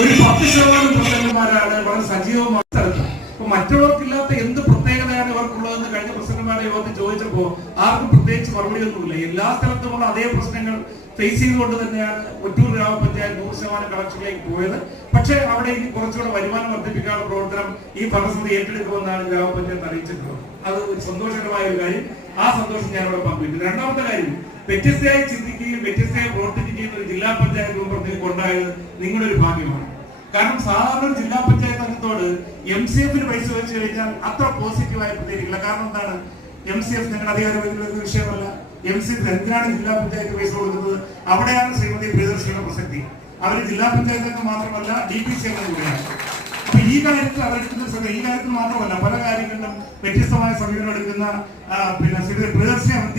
ഒരു 10% പ്രസിഡന്റുമാരാണ് വളരെ സജീവമായ സ്ഥലത്ത്. അപ്പൊ മറ്റുള്ളവർക്കില്ലാത്ത എന്ത് പ്രത്യേകതയാണ് ഇവർക്കുള്ളതെന്ന് കഴിഞ്ഞ പ്രസിഡന്റുമാരുടെ യോഗത്തിൽ ചോദിച്ചപ്പോൾ ആർക്കും പ്രത്യേകിച്ച് മറുപടിയൊന്നുമില്ല. എല്ലാ സ്ഥലത്തുമുള്ള അതേ പ്രശ്നങ്ങൾ ഫേസ് ചെയ്തുകൊണ്ട് തന്നെയാണ് ഒറ്റൂർ ഗ്രാമപഞ്ചായത്ത് 100% കളക്ഷനിലേക്ക് പോയത്. പക്ഷേ അവിടെ ഇനി കുറച്ചുകൂടെ വരുമാനം വർദ്ധിപ്പിക്കാനുള്ള പ്രവർത്തനം ഈ ഭരണസമിതി ഏറ്റെടുക്കുമെന്നാണ് ഗ്രാമപഞ്ചായത്ത് അറിയിച്ചിട്ടുള്ളത്. അത് ഒരു സന്തോഷകരമായ ഒരു കാര്യം. ആ സന്തോഷം ഞാൻ ഇവിടെ പങ്കുവയ്ക്കുന്നു. രണ്ടാമത്തെ കാര്യം, വ്യത്യസ്തമായി ചിന്തിക്കുകയും വ്യത്യസ്തമായി പ്രവർത്തിക്കുകയും ഒരു ജില്ലാ പഞ്ചായത്ത് മെമ്പർ നിങ്ങൾക്ക് ഉണ്ടായത് നിങ്ങളുടെ ഒരു ഭാഗ്യമാണ്. കാരണം സാധാരണ ഒരു ജില്ലാ പഞ്ചായത്ത് അംഗത്തോട് MCF പൈസ വെച്ച് കഴിഞ്ഞാൽ അത്ര പോസിറ്റീവായി പ്രതികരിക്കില്ല. കാരണം എന്താണ്, MCF നിങ്ങളുടെ അധികാരപരിധിയിലുള്ള വിഷയമല്ല. MCF എന്തിനാണ് ജില്ലാ പഞ്ചായത്ത് പൈസ കൊടുക്കുന്നത്? അവിടെയാണ് ശ്രീമതി പ്രിയദർശിനിയുടെ പ്രസക്തി. അവർ ജില്ലാ പഞ്ചായത്ത് മാത്രമല്ല DPC കൂടെയാണ്. അപ്പൊ ഈ കാര്യത്തിൽ അവരെടുക്കുന്ന ഈ കാര്യത്തിൽ മാത്രമല്ല പല കാര്യങ്ങളിലും വ്യത്യസ്തമായ സമീപനം എടുക്കുന്ന ശ്രീമതി പ്രിയദർശിനി